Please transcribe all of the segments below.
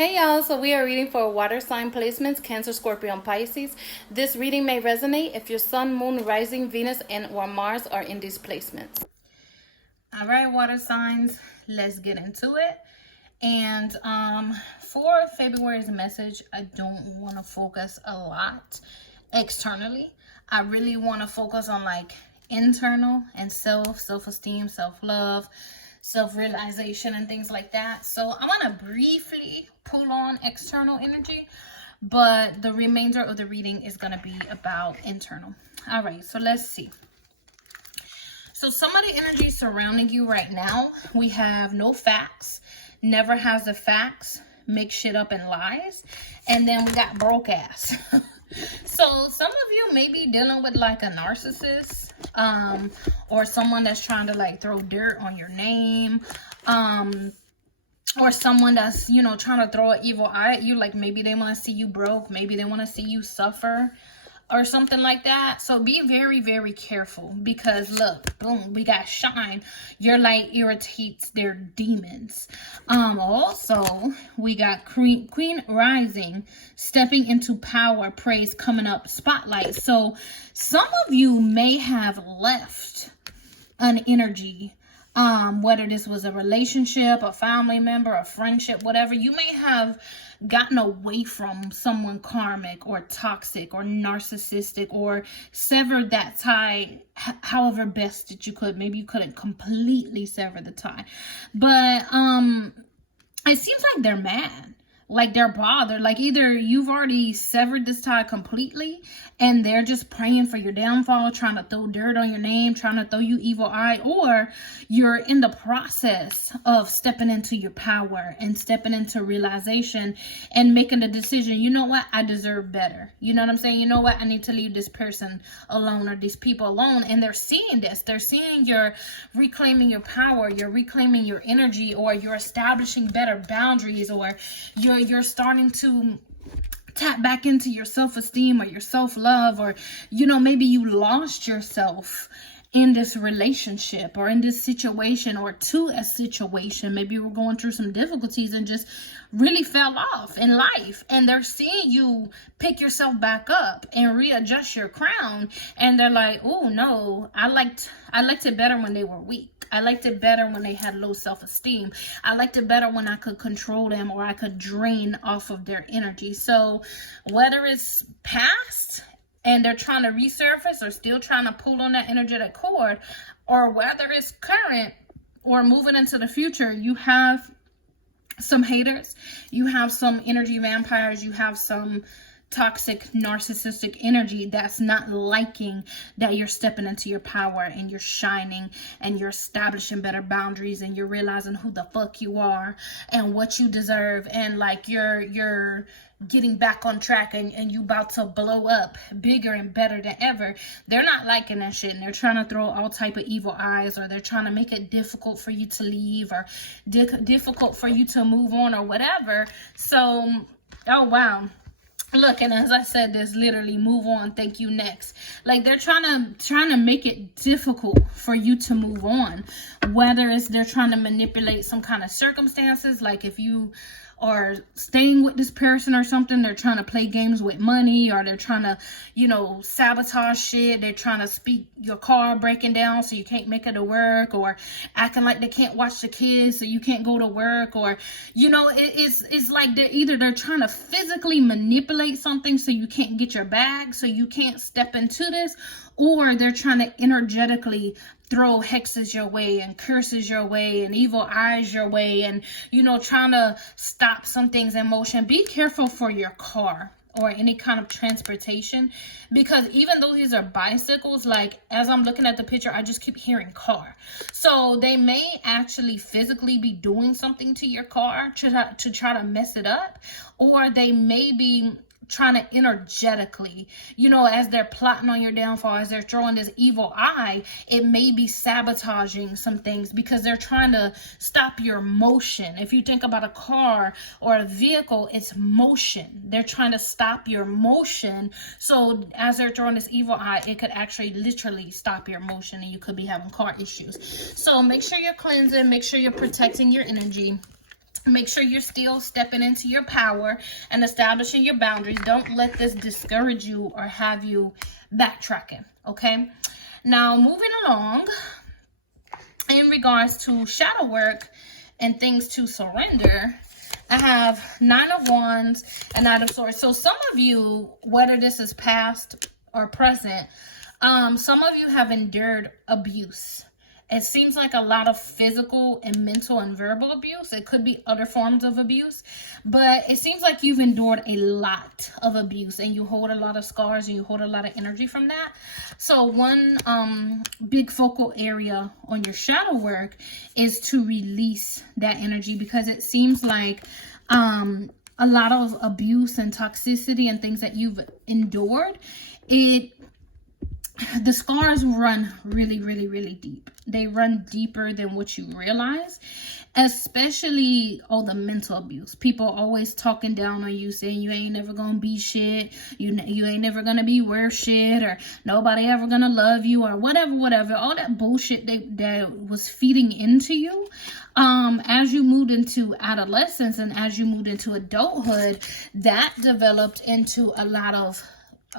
Hey y'all, so we are reading for water sign placements, Cancer, Scorpio, and Pisces. This reading may resonate if your sun, moon, rising, Venus, and or Mars are in these placements. All right, water signs, let's get into it. And for February's message, I don't want to focus a lot externally. I really want to focus on like internal and self-esteem, self-love, self-realization, and things like that. So I'm going to briefly pull on external energy, but the remainder of the reading is going to be about internal. All right, so let's see. So some of the energy surrounding you right now, we have no facts, never has the facts, make shit up and lies, and then we got broke ass. So some of you may be dealing with like a narcissist, or someone that's trying to like throw dirt on your name, or someone that's, you know, trying to throw an evil eye at you. Like maybe they want to see you broke, maybe they want to see you suffer or something like that. So be very, very careful, because look, boom, we got shine. Your light irritates their demons. Also, we got Queen rising, stepping into power, praise coming up, spotlight. So some of you may have left an energy, whether this was a relationship, a family member, a friendship, whatever. You may have gotten away from someone karmic or toxic or narcissistic, or severed that tie however best that you could. Maybe you couldn't completely sever the tie, but it seems like they're mad, like they're bothered. Like either you've already severed this tie completely and they're just praying for your downfall, trying to throw dirt on your name, trying to throw you evil eye, or you're in the process of stepping into your power and stepping into realization and making the decision, you know what, I deserve better. You know what I'm saying? You know what, I need to leave this person alone or these people alone. And they're seeing this. They're seeing you're reclaiming your power, you're reclaiming your energy, or you're establishing better boundaries, or you're starting to tap back into your self-esteem or your self-love, or, you know, maybe you lost yourself in this relationship or in this situation, or to a situation. Maybe you were going through some difficulties and just really fell off in life, and they're seeing you pick yourself back up and readjust your crown, and they're like, oh no, I liked it better when they were weak. I liked it better when they had low self-esteem. I liked it better when I could control them, or I could drain off of their energy. So whether it's past and they're trying to resurface, or still trying to pull on that energetic cord, or whether it's current or moving into the future, you have some haters, you have some energy vampires, you have some toxic narcissistic energy that's not liking that you're stepping into your power and you're shining and you're establishing better boundaries and you're realizing who the fuck you are and what you deserve, and like you're getting back on track and you about to blow up bigger and better than ever. They're not liking that shit, and they're trying to throw all type of evil eyes, or they're trying to make it difficult for you to leave, or difficult for you to move on, or whatever. So, oh wow. Look, and as I said, there's literally move on, thank you, next. Like they're trying to make it difficult for you to move on. Whether it's they're trying to manipulate some kind of circumstances, like if you are staying with this person or something, they're trying to play games with money, or they're trying to, you know, sabotage shit. They're trying to speak your car breaking down so you can't make it to work, or acting like they can't watch the kids so you can't go to work, or, you know, it's like they're trying to physically manipulate something so you can't get your bag, so you can't step into this, or they're trying to energetically throw hexes your way and curses your way and evil eyes your way, and, you know, trying to stop some things in motion. Be careful for your car or any kind of transportation, because even though these are bicycles, like as I'm looking at the picture, I just keep hearing car. So they may actually physically be doing something to your car to try to mess it up, or they may be trying to energetically, you know, as they're plotting on your downfall, as they're throwing this evil eye, it may be sabotaging some things because they're trying to stop your motion. If you think about a car or a vehicle, it's motion. They're trying to stop your motion. So as they're throwing this evil eye, it could actually literally stop your motion, and you could be having car issues. So make sure you're cleansing, make sure you're protecting your energy. Make sure you're still stepping into your power and establishing your boundaries. Don't let this discourage you or have you backtracking, okay? Now, moving along, in regards to shadow work and things to surrender, I have 9 of Wands and Knight of Swords. So some of you, whether this is past or present, some of you have endured abuse. It seems like a lot of physical and mental and verbal abuse. It could be other forms of abuse, but it seems like you've endured a lot of abuse and you hold a lot of scars and you hold a lot of energy from that. So one big focal area on your shadow work is to release that energy, because it seems like a lot of abuse and toxicity and things that you've endured, the scars run really, really, really deep. They run deeper than what you realize, especially all the mental abuse. People always talking down on you, saying you ain't never gonna be shit, you ain't never gonna be worth shit, or nobody ever gonna love you, or whatever. All that bullshit that was feeding into you as you moved into adolescence and as you moved into adulthood, that developed into a lot of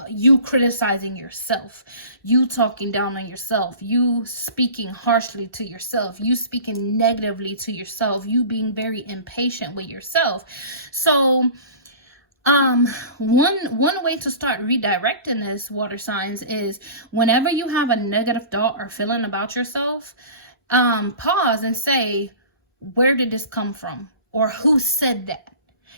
you criticizing yourself, you talking down on yourself, you speaking harshly to yourself, you speaking negatively to yourself, you being very impatient with yourself. So one way to start redirecting this, water signs, is whenever you have a negative thought or feeling about yourself, pause and say, where did this come from? Or who said that?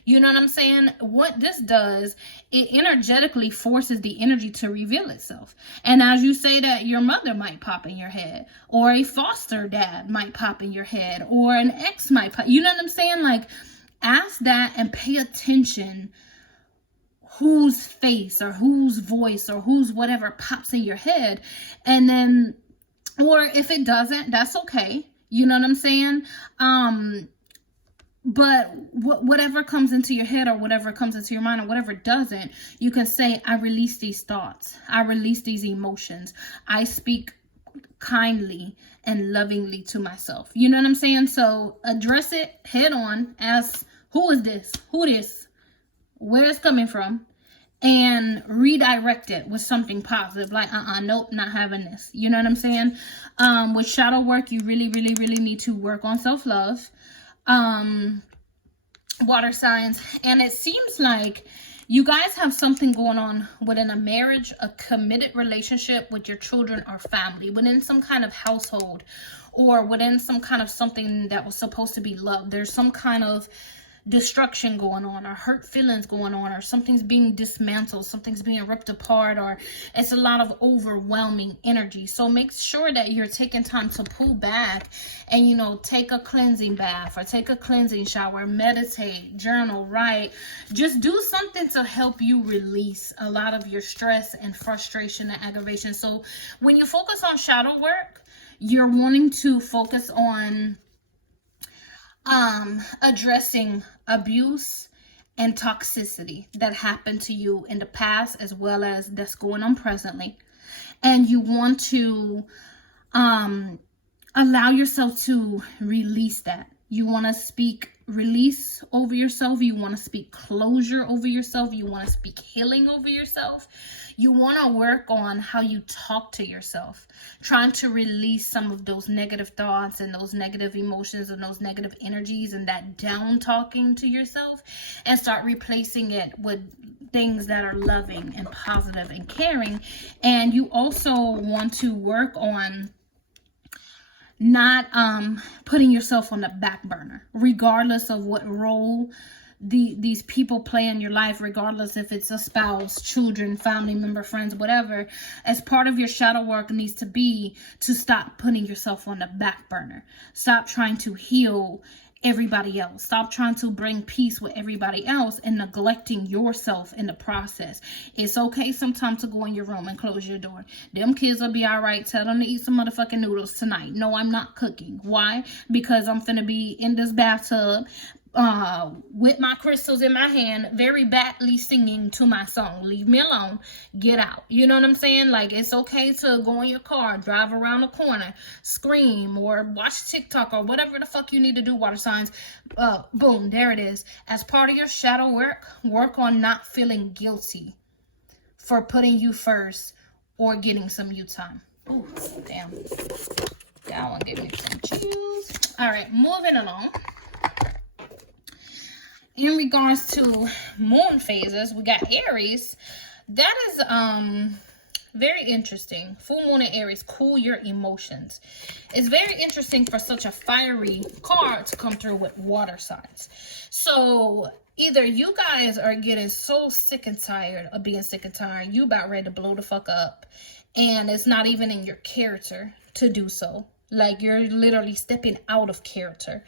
You know what I'm saying? What this does, it energetically forces the energy to reveal itself. And as you say that, your mother might pop in your head, or a foster dad might pop in your head, or an ex might pop. You know what I'm saying? Like, ask that and pay attention whose face or whose voice or whose whatever pops in your head. And then, or if it doesn't, that's okay. You know what I'm saying? But whatever comes into your head or whatever comes into your mind or whatever doesn't, you can say, I release these thoughts. I release these emotions. I speak kindly and lovingly to myself. You know what I'm saying? So address it head on as, who is this? Who this? Where it's coming from? And redirect it with something positive. Like, nope, not having this. You know what I'm saying? With shadow work, you really, really, really need to work on self-love. Water signs, and it seems like you guys have something going on within a marriage, a committed relationship with your children or family, within some kind of household, or within some kind of something that was supposed to be love. There's some kind of destruction going on, or hurt feelings going on, or something's being dismantled, something's being ripped apart, or it's a lot of overwhelming energy. So make sure that you're taking time to pull back and, you know, take a cleansing bath or take a cleansing shower, meditate, journal, write. Just do something to help you release a lot of your stress and frustration and aggravation. So when you focus on shadow work, you're wanting to focus on addressing abuse and toxicity that happened to you in the past, as well as that's going on presently. And you want to allow yourself to release that. You want to speak release over yourself. You want to speak closure over yourself. You want to speak healing over yourself. You want to work on how you talk to yourself, trying to release some of those negative thoughts and those negative emotions and those negative energies and that down talking to yourself, and start replacing it with things that are loving and positive and caring. And you also want to work on not putting yourself on the back burner, regardless of what role these people play in your life, regardless if it's a spouse, children, family member, friends, whatever. As part of your shadow work needs to be to stop putting yourself on the back burner. Stop trying to heal everybody else. Stop trying to bring peace with everybody else and neglecting yourself in the process. It's okay sometimes to go in your room and close your door. Them kids will be all right. Tell them to eat some motherfucking noodles tonight. No, I'm not cooking. Why? Because I'm finna be in this bathtub with my crystals in my hand, very badly singing to my song. Leave me alone. Get out. You know what I'm saying? Like, it's okay to go in your car, drive around the corner, scream, or watch TikTok, or whatever the fuck you need to do, water signs. Boom, there it is. As part of your shadow work, work on not feeling guilty for putting you first or getting some you time. Ooh, damn. That one gave me some chills. All right, moving along. In regards to moon phases, we got Aries. That is very interesting. Full moon in Aries, cool your emotions. It's very interesting for such a fiery card to come through with water signs. So either you guys are getting so sick and tired of being sick and tired, you about ready to blow the fuck up, and it's not even in your character to do so. Like, you're literally stepping out of character.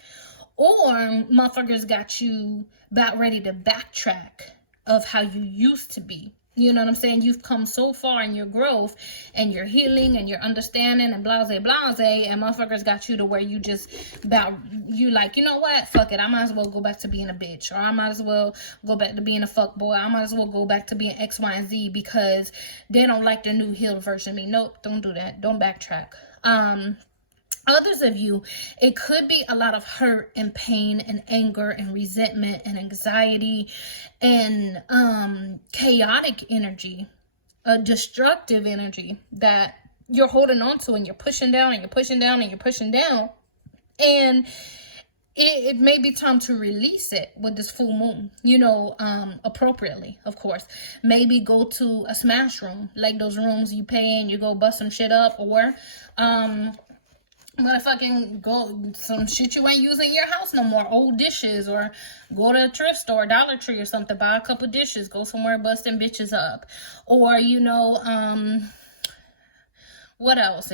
Or motherfuckers got you about ready to backtrack of how you used to be. You know what I'm saying? You've come so far in your growth and your healing and your understanding and blase, and motherfuckers got you to where you just you like, you know what? Fuck it. I might as well go back to being a bitch. Or I might as well go back to being a fuck boy. I might as well go back to being X, Y, and Z because they don't like the new healed version of me. Nope, don't do that. Don't backtrack. Others of you, it could be a lot of hurt and pain and anger and resentment and anxiety and chaotic energy, destructive energy that you're holding on to, and you're pushing down and you're pushing down and you're pushing down. And it may be time to release it with this full moon, you know, appropriately, of course. Maybe go to a smash room, like those rooms you pay and you go bust some shit up, or motherfucking go some shit you ain't using in your house no more, old dishes, or go to a thrift store, Dollar Tree or something, buy a couple dishes, go somewhere busting bitches up. Or, you know, what else?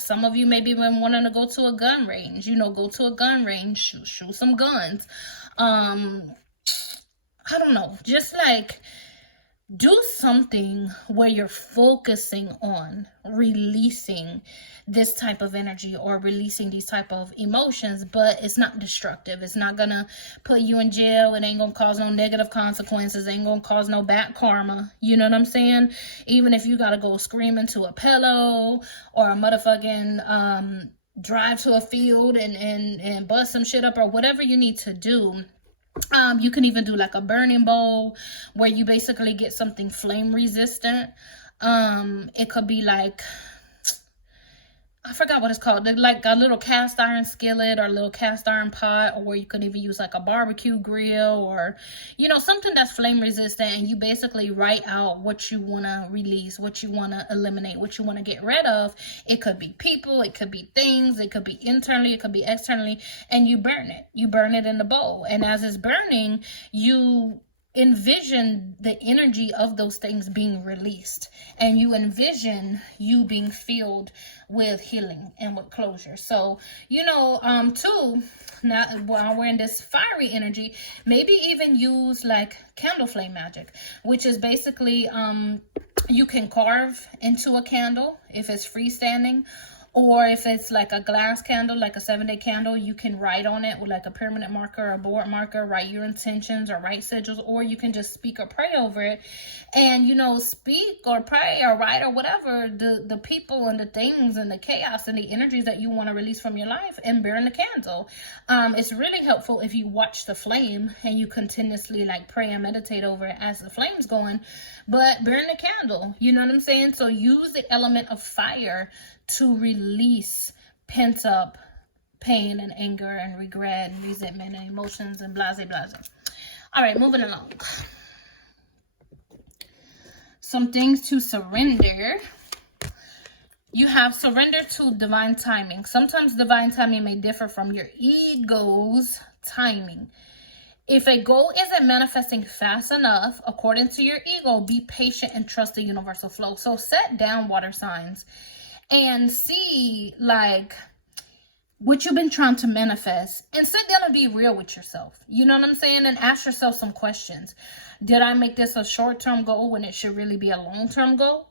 Some of you maybe been wanting to go to a gun range, you know, go to a gun range, shoot some guns. I don't know, just like do something where you're focusing on releasing this type of energy or releasing these type of emotions, but it's not destructive. It's not gonna put you in jail. It ain't gonna cause no negative consequences. It ain't gonna cause no bad karma. You know what I'm saying? Even if you gotta go scream into a pillow or a motherfucking drive to a field and bust some shit up or whatever you need to do. You can even do like a burning bowl where you basically get something flame resistant. It could be like, I forgot what it's called, like a little cast iron skillet or a little cast iron pot, or you could even use like a barbecue grill, or, you know, something that's flame resistant, and you basically write out what you want to release, what you want to eliminate, what you want to get rid of. It could be people, it could be things, it could be internally, it could be externally, and you burn it in the bowl. And as it's burning, you envision the energy of those things being released, and you envision you being filled with healing and with closure. So, you know, too, now while we're in this fiery energy, maybe even use like candle flame magic, which is basically you can carve into a candle if it's freestanding, or if it's like a glass candle, like a 7-day candle, you can write on it with like a permanent marker or a board marker, write your intentions or write sigils, or you can just speak or pray over it. And, you know, speak or pray or write or whatever, the people and the things and the chaos and the energies that you want to release from your life, and burn the candle. It's really helpful if you watch the flame and you continuously like pray and meditate over it as the flame's going, but burn the candle, you know what I'm saying? So use the element of fire to release pent up pain and anger and regret and resentment and emotions and blase. All right, moving along. Some things to surrender. You have surrender to divine timing. Sometimes divine timing may differ from your ego's timing. If a goal isn't manifesting fast enough, according to your ego, be patient and trust the universal flow. So set down, water signs, and see like what you've been trying to manifest, and sit down and be real with yourself. You know what I'm saying? And ask yourself some questions. Did I make this a short-term goal when it should really be a long-term goal?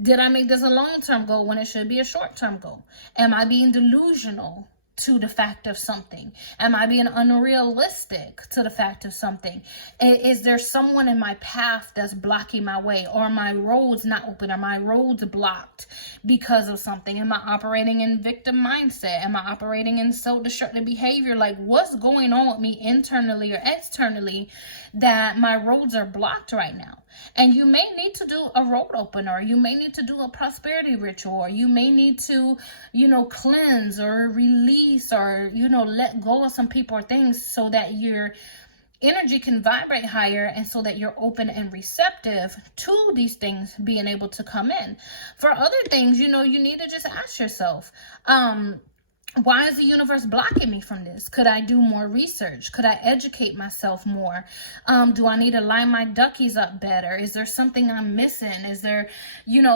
Did I make this a long-term goal when it should be a short-term goal? Am I being delusional to the fact of something? Am I being unrealistic to the fact of something? Is there someone in my path that's blocking my way? Or are my roads not open? Are my roads blocked because of something? Am I operating in victim mindset? Am I operating in self-destructive behavior? Like, what's going on with me internally or externally that my roads are blocked right now? And you may need to do a road opener. You may need to do a prosperity ritual. Or you may need to, cleanse or release or, let go of some people or things so that your energy can vibrate higher and so that you're open and receptive to these things being able to come in. For other things, you need to just ask yourself, why is the universe blocking me from this? Could I do more research? Could I educate myself more? Do I need to line my duckies up better? Is there something I'm missing? Is there,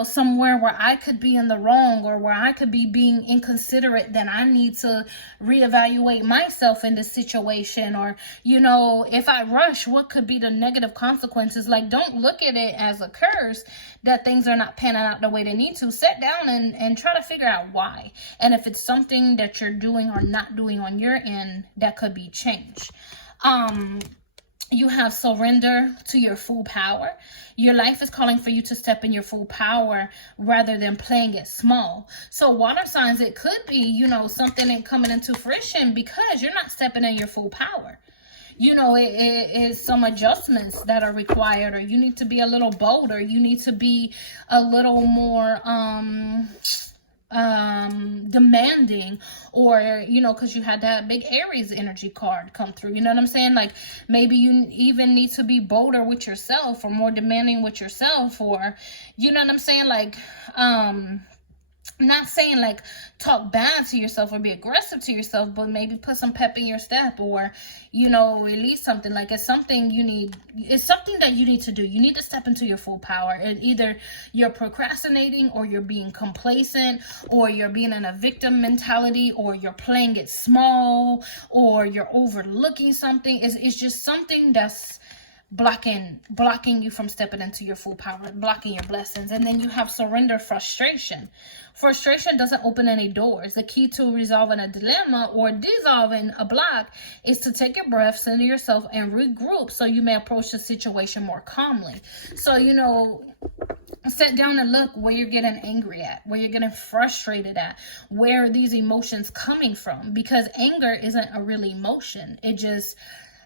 somewhere where I could be in the wrong or where I could be being inconsiderate? Then I need to reevaluate myself in this situation. Or, if I rush, what could be the negative consequences? Like, don't look at it as a curse that things are not panning out the way they need to. Sit down and try to figure out why. And if it's something that you're doing or not doing on your end, that could be changed. You have surrender to your full power. Your life is calling for you to step in your full power rather than playing it small. So water signs, it could be, something coming into fruition because you're not stepping in your full power. It is some adjustments that are required, or you need to be a little bolder. You need to be a little more, demanding, or because you had that big Aries energy card come through, you know what I'm saying? Like, maybe you even need to be bolder with yourself or more demanding with yourself, or you know what I'm saying? Like, not saying like talk bad to yourself or be aggressive to yourself, but maybe put some pep in your step, or release something. Like, it's something that you need to do. You need to step into your full power, and either you're procrastinating, or you're being complacent, or you're being in a victim mentality, or you're playing it small, or you're overlooking something. It's just something that's blocking you from stepping into your full power, blocking your blessings. And then you have surrender, frustration. Frustration doesn't open any doors. The key to resolving a dilemma or dissolving a block is to take your breath, center yourself, and regroup so you may approach the situation more calmly. So, sit down and look where you're getting angry at, where you're getting frustrated at, where are these emotions coming from? Because anger isn't a real emotion.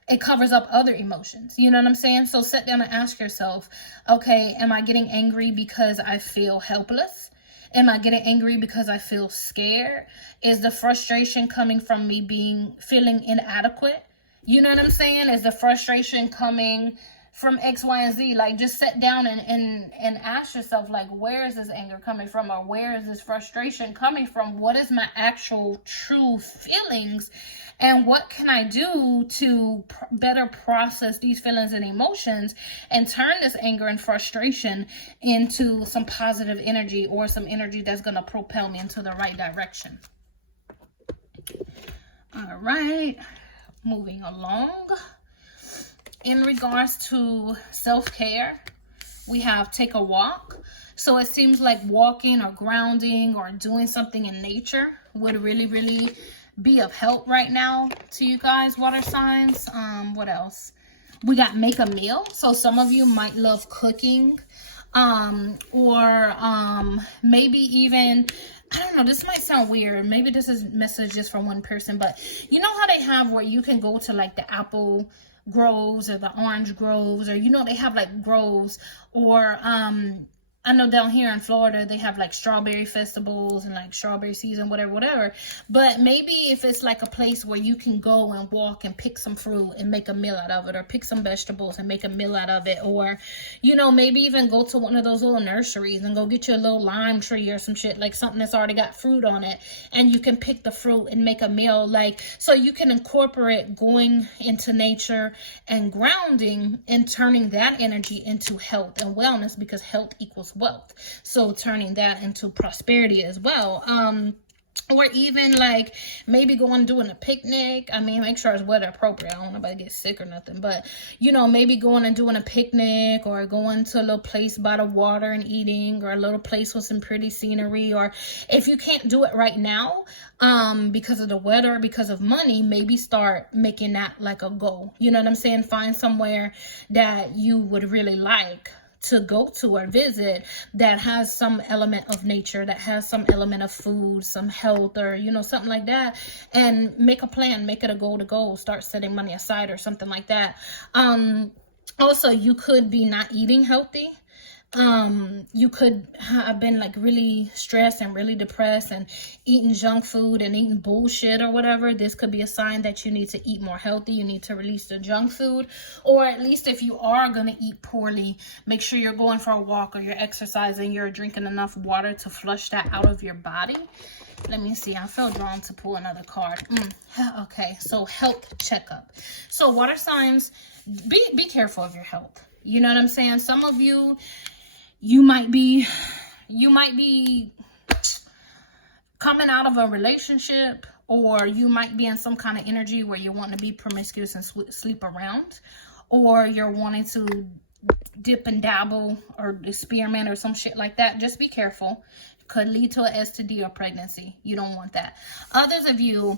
It covers up other emotions. You know what I'm saying? So sit down and ask yourself, okay, am I getting angry because I feel helpless? Am I getting angry because I feel scared? Is the frustration coming from me feeling inadequate? You know what I'm saying? Is the frustration coming from X, Y, and Z? Like, just sit down and ask yourself, like, where is this anger coming from? Or where is this frustration coming from? What is my actual true feelings? And what can I do to better process these feelings and emotions and turn this anger and frustration into some positive energy, or some energy that's going to propel me into the right direction? All right, moving along. In regards to self-care, we have take a walk. So it seems like walking or grounding or doing something in nature would really, really be of help right now to you guys, water signs. What else? We got make a meal. So some of you might love cooking, or maybe even, I don't know, this might sound weird. Maybe this is messages from one person, but you know how they have where you can go to like the apple groves or the orange groves, or they have like groves, or I know down here in Florida, they have like strawberry festivals and like strawberry season, whatever. But maybe if it's like a place where you can go and walk and pick some fruit and make a meal out of it, or pick some vegetables and make a meal out of it, or, maybe even go to one of those little nurseries and go get you a little lime tree or some shit, like something that's already got fruit on it, and you can pick the fruit and make a meal. Like, so you can incorporate going into nature and grounding and turning that energy into health and wellness, because health equals wealth. So turning that into prosperity as well. Or even like maybe going doing a picnic. I mean, make sure it's weather appropriate. I don't want nobody to get sick or nothing. But, you know, maybe going and doing a picnic, or going to a little place by the water and eating, or a little place with some pretty scenery. Or if you can't do it right now, because of the weather, because of money, maybe start making that like a goal. You know what I'm saying? Find somewhere that you would really like to go to or visit, that has some element of nature, that has some element of food, some health, or, you know, something like that, and make a plan, make it a goal to go, start setting money aside or something like that. Also, you could be not eating healthy. You could have been like really stressed and really depressed and eating junk food and eating bullshit or whatever. This could be a sign that you need to eat more healthy. You need to release the junk food, or at least if you are going to eat poorly, make sure you're going for a walk, or you're exercising, you're drinking enough water to flush that out of your body. Let me see. I feel drawn to pull another card. Okay. So health checkup. So water signs, be careful of your health. You know what I'm saying? Some of you, you might be coming out of a relationship, or you might be in some kind of energy where you want to be promiscuous and sleep around, or you're wanting to dip and dabble or experiment or some shit like that. Just be careful. Could lead to an STD or pregnancy. You don't want that. Others of you,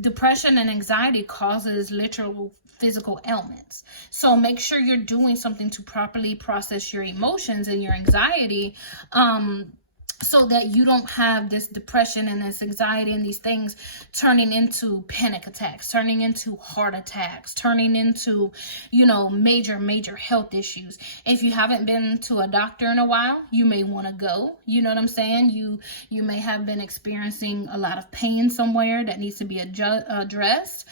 depression and anxiety causes literal physical ailments. So make sure you're doing something to properly process your emotions and your anxiety, so that you don't have this depression and this anxiety and these things turning into panic attacks, turning into heart attacks, turning into, you know, major health issues. If you haven't been to a doctor in a while, you may want to go. You know what I'm saying? You may have been experiencing a lot of pain somewhere that needs to be addressed.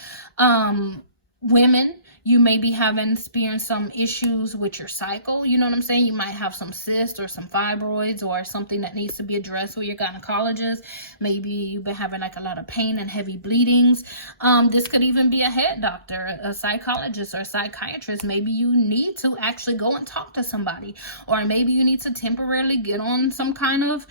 Women, you may be experienced some issues with your cycle. You know what I'm saying? You might have some cysts or some fibroids or something that needs to be addressed with your gynecologist. Maybe you've been having like a lot of pain and heavy bleedings. This could even be a head doctor, a psychologist, or a psychiatrist. Maybe you need to actually go and talk to somebody, or maybe you need to temporarily get on some kind of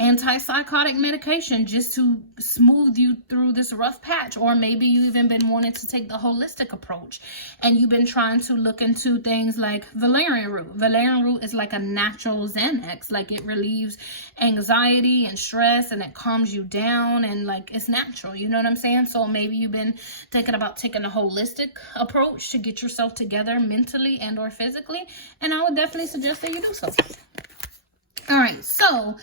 antipsychotic medication just to smooth you through this rough patch. Or maybe you even been wanting to take the holistic approach, and you've been trying to look into things like valerian root. Valerian root is like a natural Xanax. Like, it relieves anxiety and stress, and it calms you down, and like, it's natural. You know what I'm saying? So maybe you've been thinking about taking a holistic approach to get yourself together mentally and or physically, and I would definitely suggest that you do so. All right, so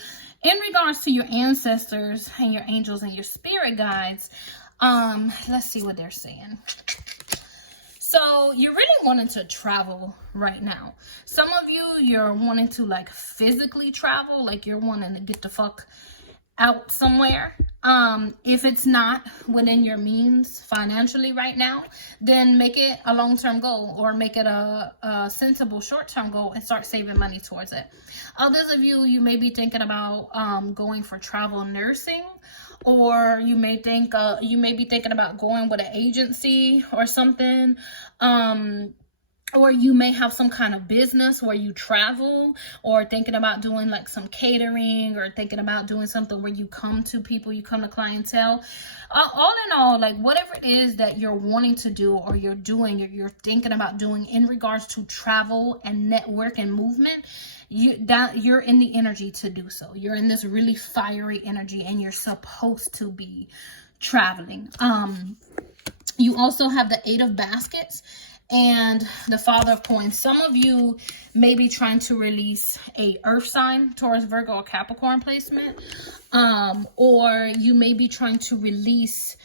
in regards to your ancestors and your angels and your spirit guides, let's see what they're saying. So you're really wanting to travel right now. Some of you, you're wanting to like physically travel, like you're wanting to get the fuck out somewhere. If it's not within your means financially right now, then make it a long-term goal, or make it a sensible short-term goal and start saving money towards it. Others of you, you may be thinking about going for travel nursing, or you may be thinking about going with an agency or something. Or you may have some kind of business where you travel, or thinking about doing like some catering, or thinking about doing something where you come to people, you come to clientele. All in all, like whatever it is that you're wanting to do, or you're doing, or you're thinking about doing in regards to travel and network and movement, you're in the energy to do so. You're in this really fiery energy, and you're supposed to be traveling. You also have the 8 of baskets and the Father of coins. Some of you may be trying to release a earth sign, Taurus, Virgo, or Capricorn placement. Or you may be trying to release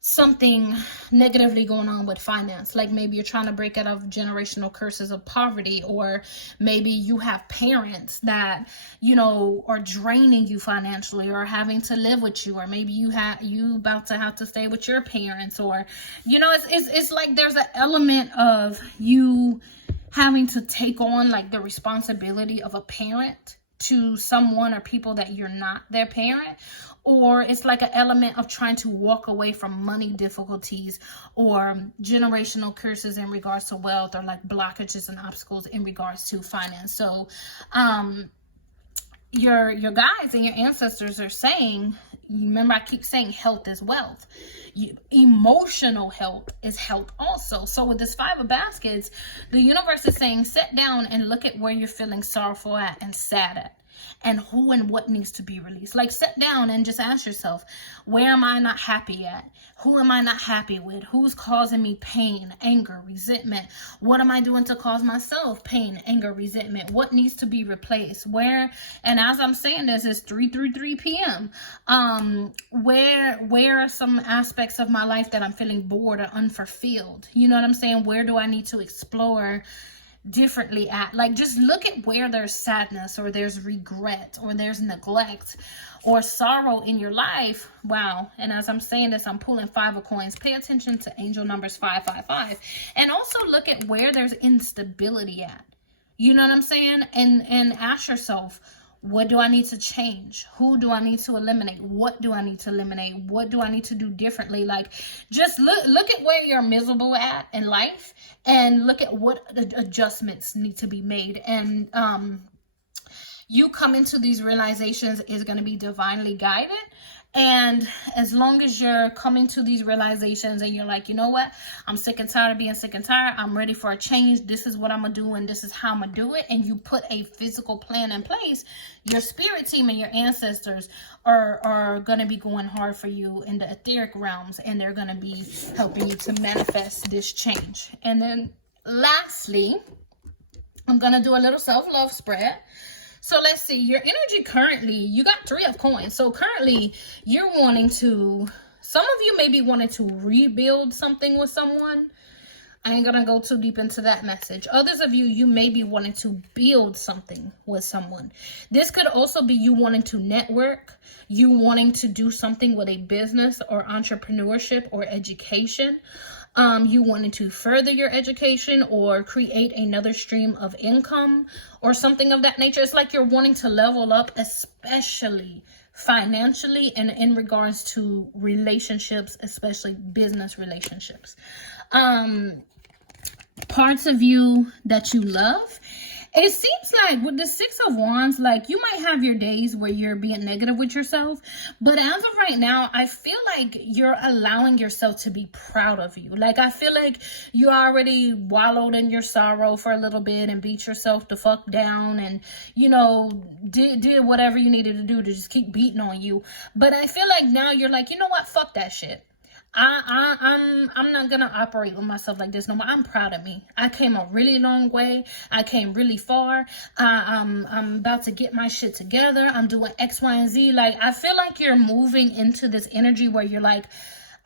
something negatively going on with finance. Like maybe you're trying to break out of generational curses of poverty, or maybe you have parents that, you know, are draining you financially, or having to live with you, or maybe you about to have to stay with your parents, or, you know, it's like there's an element of you having to take on like the responsibility of a parent to someone or people that you're not their parent. Or it's like an element of trying to walk away from money difficulties, or generational curses in regards to wealth, or like blockages and obstacles in regards to finance. So your guides and your ancestors are saying, remember, I keep saying health is wealth. Emotional health is health also. So with this 5 of baskets, the universe is saying, sit down and look at where you're feeling sorrowful at and sad at, and who and what needs to be released. Like, sit down and just ask yourself, where am I not happy at? Who am I not happy with? Who's causing me pain, anger, resentment? What am I doing to cause myself pain, anger, resentment? What needs to be replaced? Where, and as I'm saying this, it's 3:33 p.m. Where are some aspects of my life that I'm feeling bored or unfulfilled? You know what I'm saying? Where do I need to explore differently at? Like, just look at where there's sadness, or there's regret, or there's neglect or sorrow in your life. Wow. And as I'm saying this, I'm pulling 5 of coins. Pay attention to angel numbers 555, and also look at where there's instability at. You know what I'm saying? And ask yourself, what do I need to change? Who do I need to eliminate? What do I need to eliminate? What do I need to do differently? Like, just look at where you're miserable at in life, and look at what adjustments need to be made. And you come into these realizations is going to be divinely guided. And as long as you're coming to these realizations and you're like, you know what, I'm sick and tired of being sick and tired, I'm ready for a change, this is what I'm gonna do and this is how I'm gonna do it, and you put a physical plan in place, your spirit team and your ancestors are gonna be going hard for you in the etheric realms, and they're gonna be helping you to manifest this change. And then lastly, I'm gonna do a little self-love spread. So let's see, your energy currently, you got 3 of coins. So currently you're wanting to, some of you may be wanting to rebuild something with someone. I ain't gonna go too deep into that message. Others of you, you may be wanting to build something with someone. This could also be you wanting to network, you wanting to do something with a business or entrepreneurship or education. You wanting to further your education or create another stream of income or something of that nature. It's like you're wanting to level up, especially financially and in regards to relationships, especially business relationships. Parts of you that you love. It seems like with the 6 of Wands, like, you might have your days where you're being negative with yourself. But as of right now, I feel like you're allowing yourself to be proud of you. Like, I feel like you already wallowed in your sorrow for a little bit and beat yourself the fuck down and, you know, did whatever you needed to do to just keep beating on you. But I feel like now you're like, you know what? Fuck that shit. I'm not gonna operate with myself like this no more. I'm proud of me. I came a really long way. I came really far. I'm about to get my shit together. I'm doing X, Y, and Z. Like, I feel like you're moving into this energy where you're like,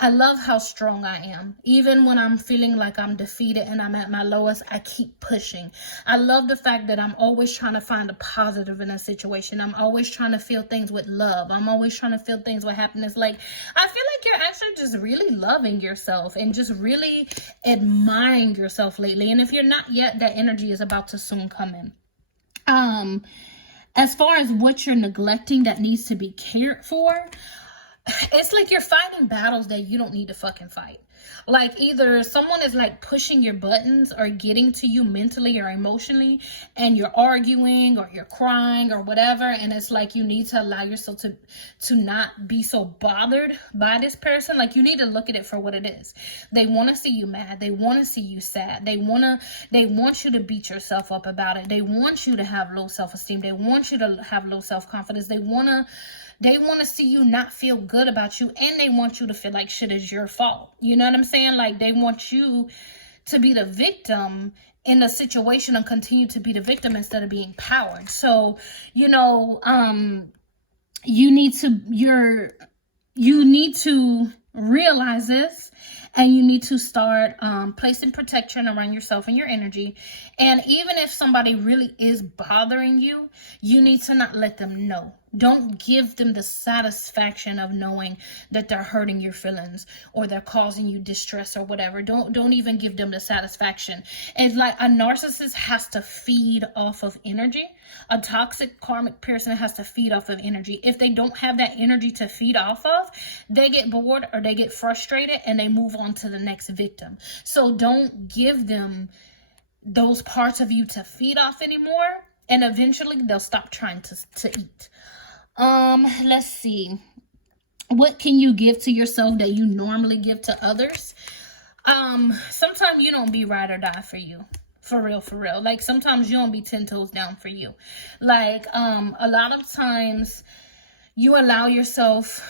I love how strong I am. Even when I'm feeling like I'm defeated and I'm at my lowest, I keep pushing. I love the fact that I'm always trying to find a positive in a situation. I'm always trying to feel things with love. I'm always trying to feel things with happiness. Like, I feel like you're actually just really loving yourself and just really admiring yourself lately. And if you're not yet, that energy is about to soon come in. As far as what you're neglecting that needs to be cared for, it's like you're fighting battles that you don't need to fucking fight. Like, either someone is like pushing your buttons or getting to you mentally or emotionally, and you're arguing or you're crying or whatever, and it's like you need to allow yourself to not be so bothered by this person. Like, you need to look at it for what it is. They want to see you mad. They want to see you sad. They want you to beat yourself up about it. They want you to have low self-esteem. They want you to have low self-confidence. They want to see you not feel good about you, and they want you to feel like shit is your fault. You know what I'm saying? Like, they want you to be the victim in the situation and continue to be the victim instead of being empowered. So, you know, you need to realize this, and you need to start placing protection around yourself and your energy. And even if somebody really is bothering you, you need to not let them know. Don't give them the satisfaction of knowing that they're hurting your feelings or they're causing you distress or whatever. Don't even give them the satisfaction. It's like a narcissist has to feed off of energy. A toxic karmic person has to feed off of energy. If they don't have that energy to feed off of, they get bored or they get frustrated and they move on to the next victim. So don't give them those parts of you to feed off anymore, and eventually they'll stop trying to eat. Let's see. What can you give to yourself that you normally give to others? Sometimes you don't be ride or die for you. For real, for real. Like, sometimes you don't be 10 toes down for you. Like, a lot of times you allow yourself,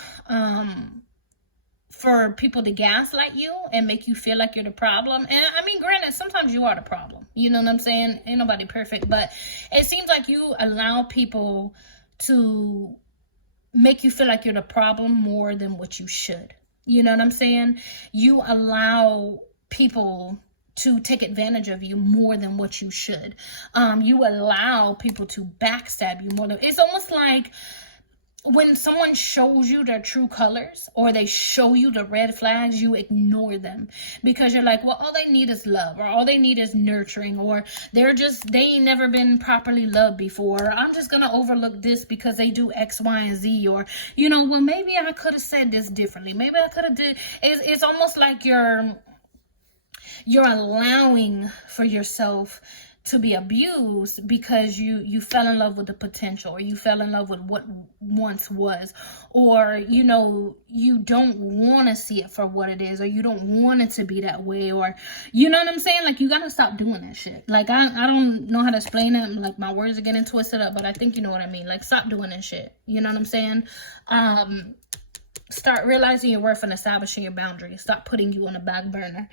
for people to gaslight you and make you feel like you're the problem. And I mean, granted, sometimes you are the problem. You know what I'm saying? Ain't nobody perfect. But it seems like you allow people to make you feel like you're the problem more than what you should. You know what I'm saying? You allow people to take advantage of you more than what you should. You allow people to backstab you more than, it's almost like when someone shows you their true colors or they show you the red flags, you ignore them because you're like, well, all they need is love, or all they need is nurturing, or they ain't never been properly loved before. I'm just going to overlook this because they do X, Y, and Z, or, you know, well, maybe I could have said this differently. Maybe I could have did. It's almost like you're allowing for yourself to be abused because you fell in love with the potential, or you fell in love with what once was, or, you know, you don't want to see it for what it is, or you don't want it to be that way, or, you know what I'm saying? Like, you gotta stop doing that shit. Like, I don't know how to explain it. Like, my words are getting twisted up, but I think you know what I mean. Like, stop doing that shit. You know what I'm saying? Start realizing your worth and establishing your boundaries. Stop putting you on the back burner.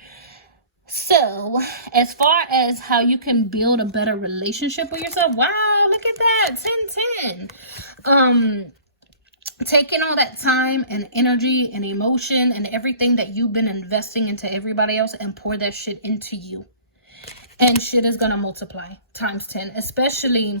So, as far as how you can build a better relationship with yourself, wow, look at that, 10-10. Taking all that time and energy and emotion and everything that you've been investing into everybody else and pour that shit into you. And shit is gonna multiply times 10, especially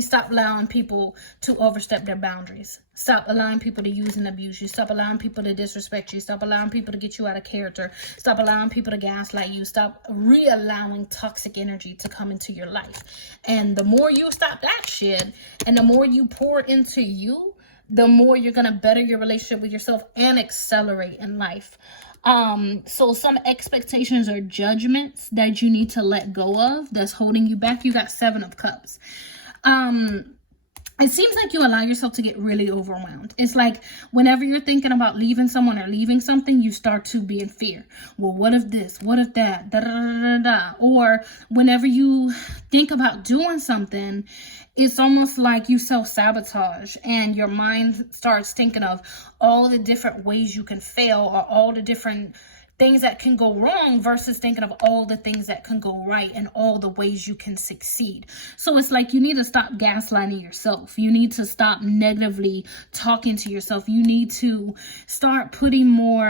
stop allowing people to overstep their boundaries. Stop allowing people to use and abuse you. Stop allowing people to disrespect you. Stop allowing people to get you out of character. Stop allowing people to gaslight you. Stop re-allowing toxic energy to come into your life. And the more you stop that shit and the more you pour into you, the more you're going to better your relationship with yourself and accelerate in life. So some expectations or judgments that you need to let go of that's holding you back. You got 7 of Cups. It seems like you allow yourself to get really overwhelmed. It's like whenever you're thinking about leaving someone or leaving something, you start to be in fear. Well, what if this? What if that? Da, da, da, da, da. Or whenever you think about doing something, it's almost like you self-sabotage and your mind starts thinking of all the different ways you can fail or all the different things that can go wrong versus thinking of all the things that can go right and all the ways you can succeed. So it's like you need to stop gaslighting yourself. You need to stop negatively talking to yourself. You need to start putting more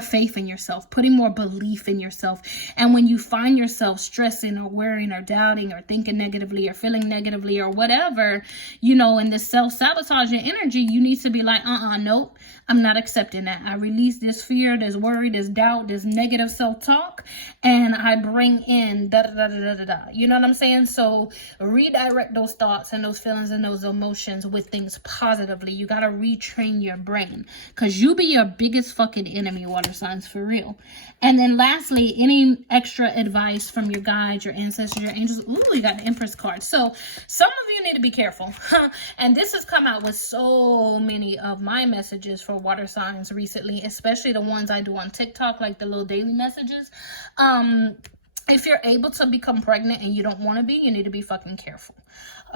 faith in yourself, putting more belief in yourself. And when you find yourself stressing or worrying or doubting or thinking negatively or feeling negatively or whatever, you know, in this self-sabotaging energy, you need to be like, nope, I'm not accepting that. I release this fear, this worry, this doubt, this negative self-talk, and I bring in da da da da da da. You know what I'm saying? So redirect those thoughts and those feelings and those emotions with things positively. You got to retrain your brain because you be your biggest fucking enemy, water signs, for real. And then lastly, any extra advice from your guides, your ancestors, your angels. Ooh, you got an Empress card. So some of you need to be careful. And this has come out with so many of my messages for water signs recently, especially the ones I do on TikTok, like the little daily messages. If you're able to become pregnant and you don't want to be, you need to be fucking careful.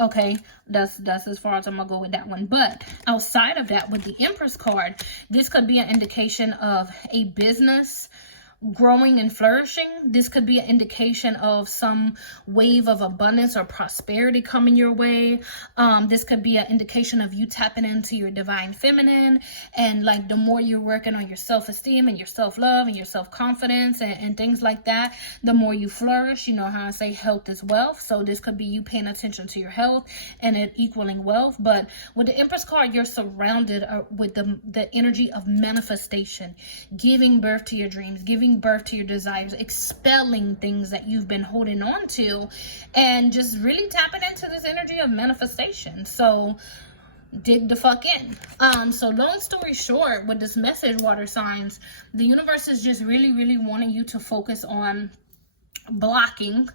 Okay, that's as far as I'm gonna go with that one. But outside of that, with the Empress card, this could be an indication of a business growing and flourishing. This could be an indication of some wave of abundance or prosperity coming your way. This could be an indication of you tapping into your divine feminine, and like the more you're working on your self-esteem and your self-love and your self-confidence and things like that, the more you flourish. You know how I say health is wealth, so this could be you paying attention to your health and it equaling wealth. But with the Empress card, you're surrounded with the energy of manifestation, giving birth to your dreams, giving birth to your desires, expelling things that you've been holding on to, and just really tapping into this energy of manifestation. So dig the fuck in. So long story short, with this message, water signs, the universe is just really wanting you to focus on blocking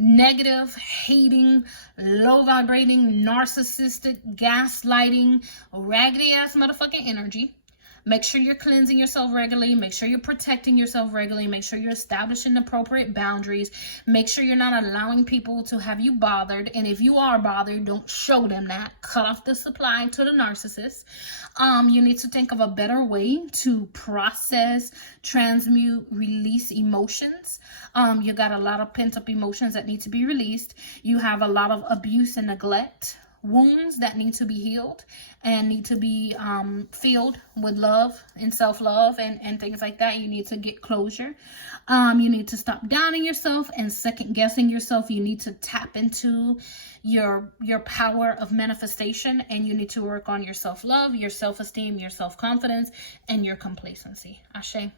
negative, hating, low vibrating, narcissistic, gaslighting, raggedy ass motherfucking energy. Make sure you're cleansing yourself regularly. Make sure you're protecting yourself regularly. Make sure you're establishing appropriate boundaries. Make sure you're not allowing people to have you bothered. And if you are bothered, don't show them that. Cut off the supply to the narcissist. You need to think of a better way to process, transmute, release emotions. You got a lot of pent-up emotions that need to be released. You have a lot of abuse and neglect wounds that need to be healed and need to be filled with love and self-love and things like that. You need to get closure. You need to stop doubting yourself and second guessing yourself. You need to tap into your power of manifestation, and you need to work on your self-love, your self-esteem, your self-confidence, and your complacency. Ashe.